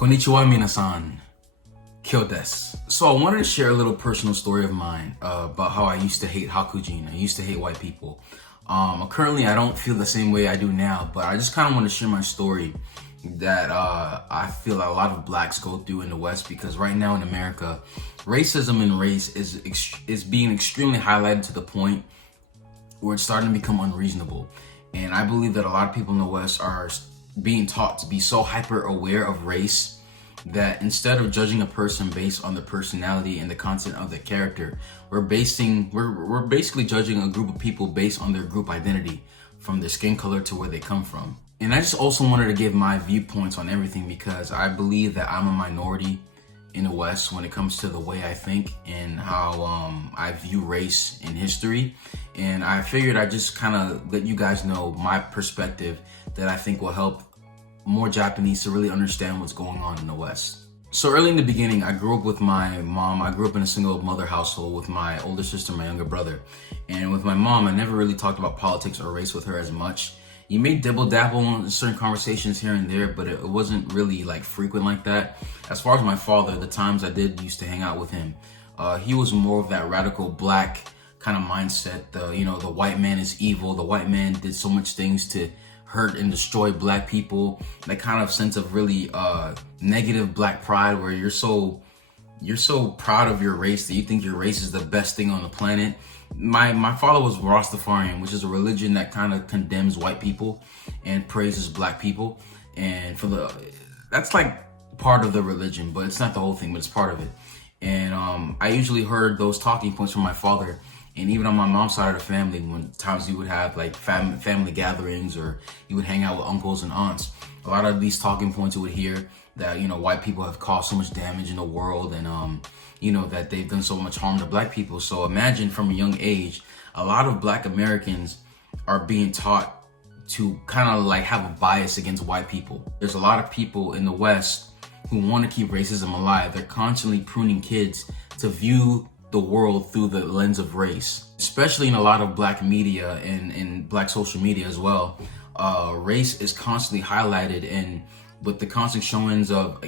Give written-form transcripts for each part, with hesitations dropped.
Konnichiwa minasan. Kyo desu. So I wanted to share a little personal story of mine about how I used to hate Hakujin. I used to hate white people. Currently, I don't feel the same way I do now, but I just kind of want to share my story that I feel a lot of blacks go through in the West, because right now in America, racism and race is being extremely highlighted to the point where it's starting to become unreasonable. And I believe that a lot of people in the West are being taught to be so hyper aware of race that instead of judging a person based on their personality and the content of their character, we're basically judging a group of people based on their group identity, from their skin color to where they come from. And I just also wanted to give my viewpoints on everything, because I believe that I'm a minority in the West when it comes to the way I think and how I view race and history. And I figured I'd just kind of let you guys know my perspective that I think will help more Japanese to really understand what's going on in the West. So early in the beginning, I grew up with my mom. I grew up in a single mother household with my older sister, my younger brother. And with my mom, I never really talked about politics or race with her as much. You may dabble in certain conversations here and there, but it wasn't really like frequent like that. As far as my father, the times I did used to hang out with him, he was more of that radical black kind of mindset. The white man is evil. The white man did so much things to hurt and destroy black people. That kind of sense of really negative black pride, where you're so proud of your race that you think your race is the best thing on the planet. My father was Rastafarian, which is a religion that kind of condemns white people and praises black people. And that's like part of the religion, but it's not the whole thing, but it's part of it. And I usually heard those talking points from my father. And even on my mom's side of the family, when times you would have like family gatherings, or you would hang out with uncles and aunts, a lot of these talking points you would hear that, white people have caused so much damage in the world, and, that they've done so much harm to black people. So imagine from a young age, a lot of black Americans are being taught to kind of like have a bias against white people. There's a lot of people in the West who want to keep racism alive. They're constantly pruning kids to view the world through the lens of race, especially in a lot of black media and black social media as well. Race is constantly highlighted, and with the constant showings of,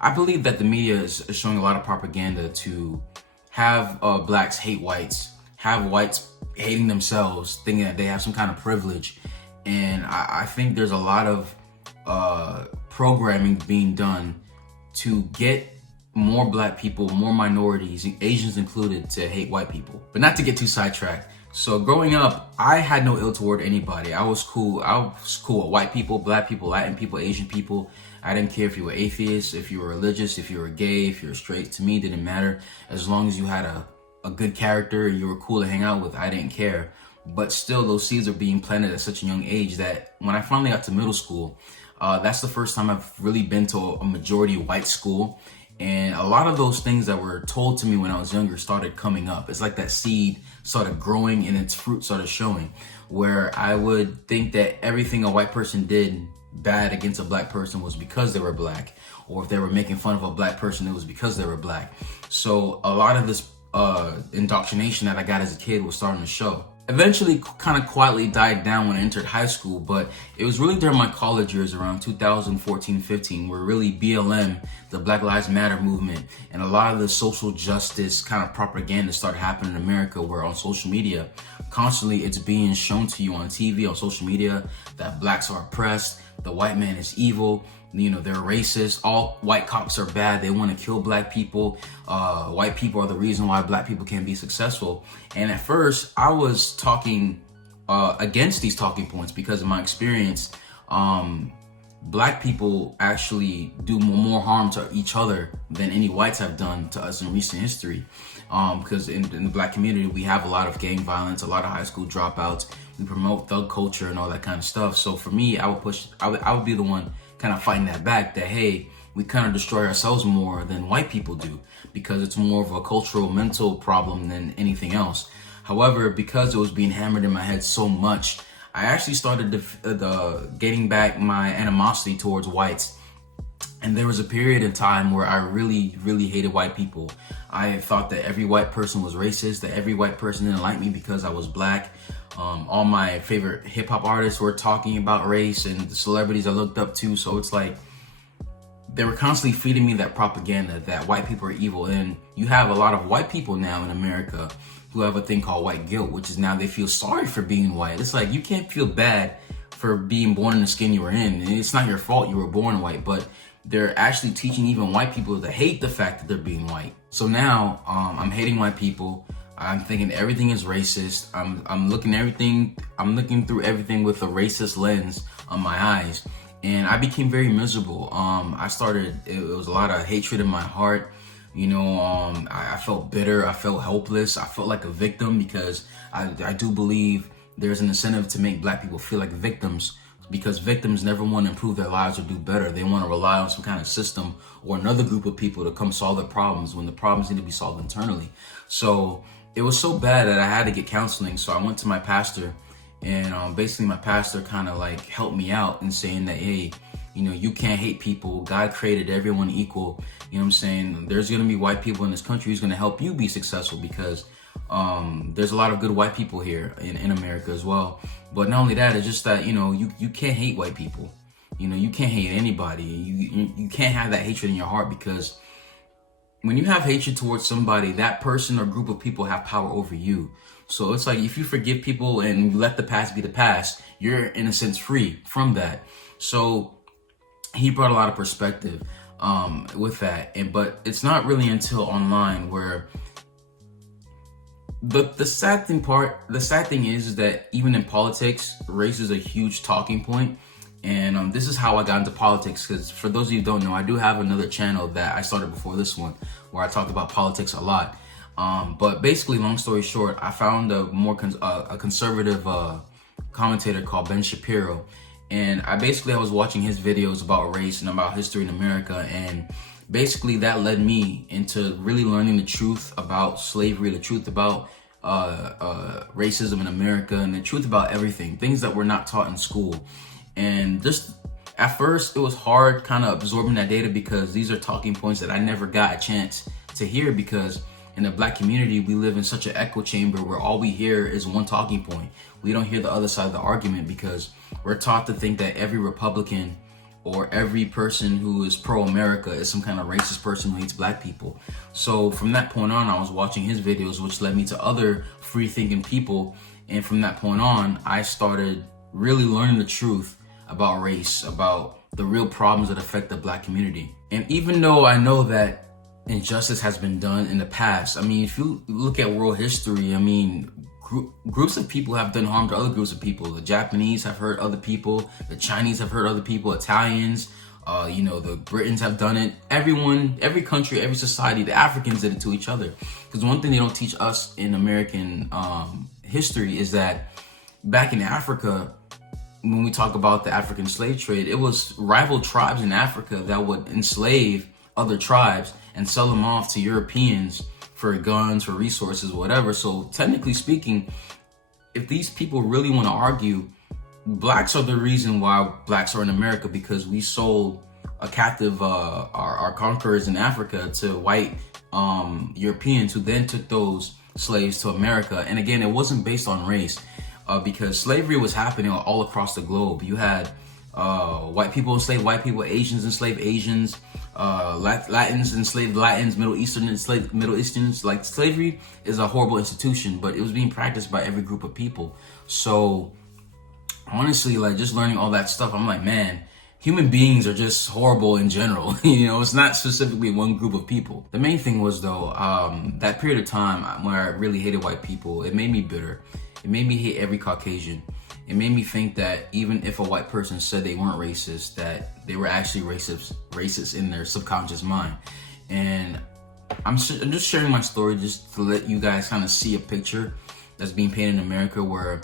I believe that the media is showing a lot of propaganda to have blacks hate whites, have whites hating themselves, thinking that they have some kind of privilege. And I think there's a lot of programming being done to get more black people, more minorities, Asians included, to hate white people. But not to get too sidetracked. So growing up, I had no ill toward anybody. I was cool with white people, black people, Latin people, Asian people. I didn't care if you were atheist, if you were religious, if you were gay, if you were straight. To me, it didn't matter. As long as you had a good character and you were cool to hang out with, I didn't care. But still, those seeds are being planted at such a young age that when I finally got to middle school, that's the first time I've really been to a majority white school. And a lot of those things that were told to me when I was younger started coming up. It's like that seed started growing and its fruit started showing, where I would think that everything a white person did bad against a black person was because they were black, or if they were making fun of a black person, it was because they were black. So a lot of this indoctrination that I got as a kid was starting to show. Eventually kind of quietly died down when I entered high school, but it was really during my college years around 2014-15 where really BLM, the Black Lives Matter movement, and a lot of the social justice kind of propaganda started happening in America, where on social media, constantly it's being shown to you on TV, on social media, that blacks are oppressed, the white man is evil, they're racist, all white cops are bad, they want to kill black people, white people are the reason why black people can't be successful. And at first, I was talking against these talking points because of my experience. Black people actually do more harm to each other than any whites have done to us in recent history. Because in the black community, we have a lot of gang violence, a lot of high school dropouts, we promote thug culture and all that kind of stuff. So for me, I would be the one kind of fighting that back, that hey, we kind of destroy ourselves more than white people do, because it's more of a cultural mental problem than anything else. However, because it was being hammered in my head so much, I actually started getting back my animosity towards whites. And there was a period in time where I really, really hated white people. I thought that every white person was racist, that every white person didn't like me because I was black. All my favorite hip hop artists were talking about race and the celebrities I looked up to. So it's like, they were constantly feeding me that propaganda that white people are evil. And you have a lot of white people now in America who have a thing called white guilt, which is now they feel sorry for being white. It's like, you can't feel bad for being born in the skin you were in. And it's not your fault you were born white, but they're actually teaching even white people to hate the fact that they're being white. So now I'm hating white people. I'm thinking everything is racist. I'm looking through everything with a racist lens on my eyes. And I became very miserable. It was a lot of hatred in my heart. I felt bitter. I felt helpless. I felt like a victim because I do believe there's an incentive to make black people feel like victims, because victims never want to improve their lives or do better. They want to rely on some kind of system or another group of people to come solve their problems when the problems need to be solved internally. So it was so bad that I had to get counseling. So I went to my pastor, and basically my pastor kind of like helped me out in saying that, hey, you can't hate people. God created everyone equal. You know what I'm saying? There's going to be white people in this country who's going to help you be successful, because there's a lot of good white people here in America as well. But not only that, it's just that, you can't hate white people. You can't hate anybody. You can't have that hatred in your heart, because when you have hatred towards somebody, that person or group of people have power over you. So it's like, if you forgive people and let the past be the past, you're in a sense free from that. So he brought a lot of perspective with that. But it's not really until online where the sad thing is that even in politics, race is a huge talking point. And this is how I got into politics, because for those of you who don't know, I do have another channel that I started before this one where I talked about politics a lot. But basically, long story short, I found a more conservative commentator called Ben Shapiro. And I was watching his videos about race and about history in America. And basically that led me into really learning the truth about slavery, the truth about racism in America, and the truth about everything, things that were not taught in school. And just at first it was hard kind of absorbing that data, because these are talking points that I never got a chance to hear, because in the black community, we live in such an echo chamber where all we hear is one talking point. We don't hear the other side of the argument, because we're taught to think that every Republican or every person who is pro-America is some kind of racist person who hates black people. So from that point on, I was watching his videos, which led me to other free-thinking people. And from that point on, I started really learning the truth about race, about the real problems that affect the black community. And even though I know that injustice has been done in the past, if you look at world history, groups of people have done harm to other groups of people. The Japanese have hurt other people. The Chinese have hurt other people. Italians, the Britons have done it. Everyone, every country, every society, the Africans did it to each other. Because one thing they don't teach us in American history is that back in Africa, when we talk about the African slave trade, it was rival tribes in Africa that would enslave other tribes and sell them off to Europeans for guns, for resources, whatever. So technically speaking, if these people really want to argue, blacks are the reason why blacks are in America, because we sold a captive, our conquerors in Africa, to white Europeans, who then took those slaves to America. And again, it wasn't based on race, because slavery was happening all across the globe. You had white people enslaved white people, Asians enslaved Asians, Latins enslaved Latins, Middle Eastern enslaved Middle Easterns. Like, slavery is a horrible institution, but it was being practiced by every group of people. So honestly, like, just learning all that stuff, I'm like, man, human beings are just horrible in general. It's not specifically one group of people. The main thing was, though, that period of time when I really hated white people, it made me bitter. It made me hate every Caucasian. It made me think that even if a white person said they weren't racist, that they were actually racist in their subconscious mind. And I'm just sharing my story just to let you guys kind of see a picture that's being painted in America, where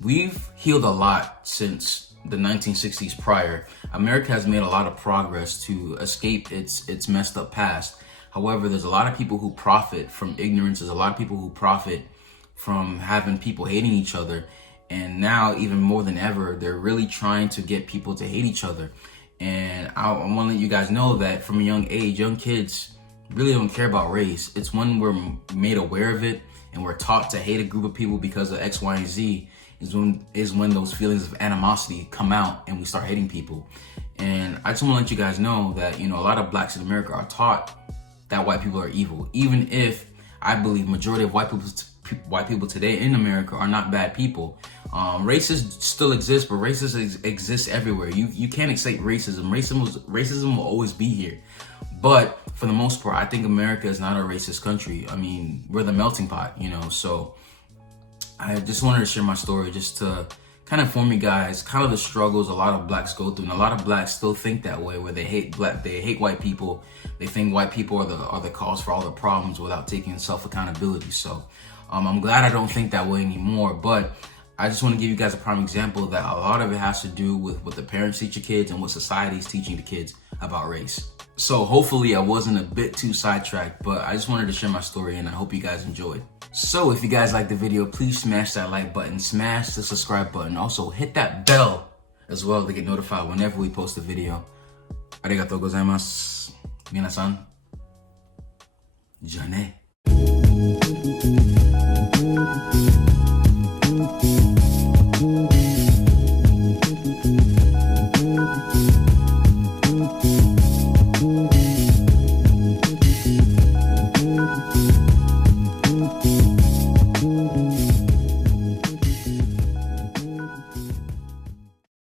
we've healed a lot since the 1960s prior. America has made a lot of progress to escape its messed up past. However, there's a lot of people who profit from ignorance. There's a lot of people who profit from having people hating each other. And now, even more than ever, they're really trying to get people to hate each other. And I want to let you guys know that from a young age, young kids really don't care about race. It's when we're made aware of it and we're taught to hate a group of people because of X, Y, and Z is when those feelings of animosity come out and we start hating people. And I just want to let you guys know that, a lot of blacks in America are taught that white people are evil, even if I believe majority of white people today in America are not bad people. Racists still exist, but racism exists everywhere. You can't escape racism. Racism will always be here. But for the most part, I think America is not a racist country. I mean, we're the melting pot, So I just wanted to share my story just to kind of inform you guys kind of the struggles a lot of blacks go through. And a lot of blacks still think that way, where they hate white people. They think white people are the cause for all the problems without taking self-accountability. So I'm glad I don't think that way anymore. But I just want to give you guys a prime example that a lot of it has to do with what the parents teach your kids and what society is teaching the kids about race. So hopefully I wasn't a bit too sidetracked, but I just wanted to share my story and I hope you guys enjoyed. So if you guys liked the video, please smash that like button, smash the subscribe button. Also hit that bell as well to get notified whenever we post a video. Arigatou gozaimasu. Minasan. Ja ne.